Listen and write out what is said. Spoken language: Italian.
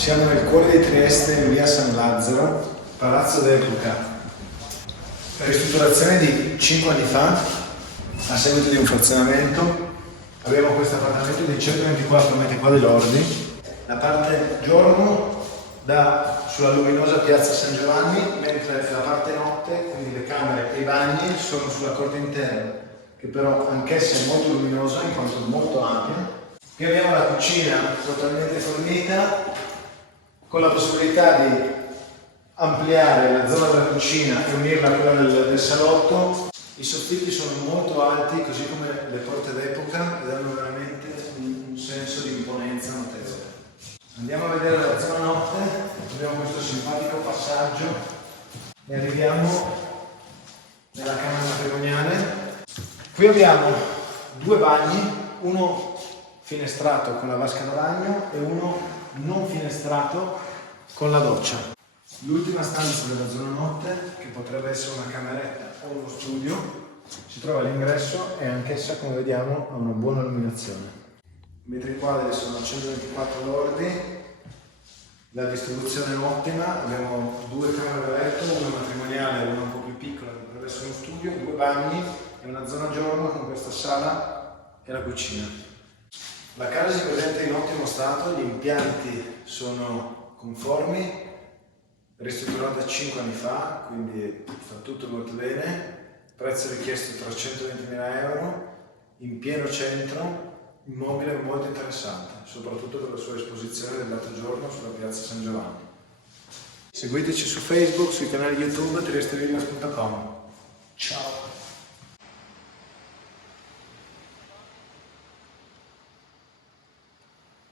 Siamo nel cuore di Trieste, in via San Lazzaro, palazzo d'epoca. Ristrutturazione di 5 anni fa, a seguito di un frazionamento. Abbiamo questo appartamento di 124 metri quadri lordi. La parte giorno dà sulla luminosa piazza San Giovanni, mentre la parte notte, quindi le camere e i bagni, sono sulla corte interna, che però anch'essa è molto luminosa in quanto molto ampia. Qui abbiamo la cucina totalmente fornita, con la possibilità di ampliare la zona della cucina e unirla a quella del salotto. I soffitti sono molto alti, così come le porte d'epoca, e danno veramente un senso di imponenza notevole. Andiamo a vedere la zona notte, abbiamo questo simpatico passaggio e arriviamo nella camera matrimoniale. Qui abbiamo due bagni, uno finestrato con la vasca da bagno e uno non finestrato con la doccia. L'ultima stanza della zona notte, che potrebbe essere una cameretta o uno studio, si trova all'ingresso e anch'essa, come vediamo, ha una buona illuminazione. I metri quadri sono 124 lordi, la distribuzione è ottima, abbiamo due camere da letto, una matrimoniale e una un po' più piccola che potrebbe essere uno studio, due bagni e una zona giorno con questa sala e la cucina. La casa si presenta in ottimo stato, gli impianti sono conformi, ristrutturata 5 anni fa, quindi sta tutto molto bene, prezzo richiesto 320.000 euro, in pieno centro, immobile molto interessante, soprattutto per la sua esposizione del lato giorno sulla piazza San Giovanni. Seguiteci su Facebook, sui canali YouTube triestevillas.com. Ciao!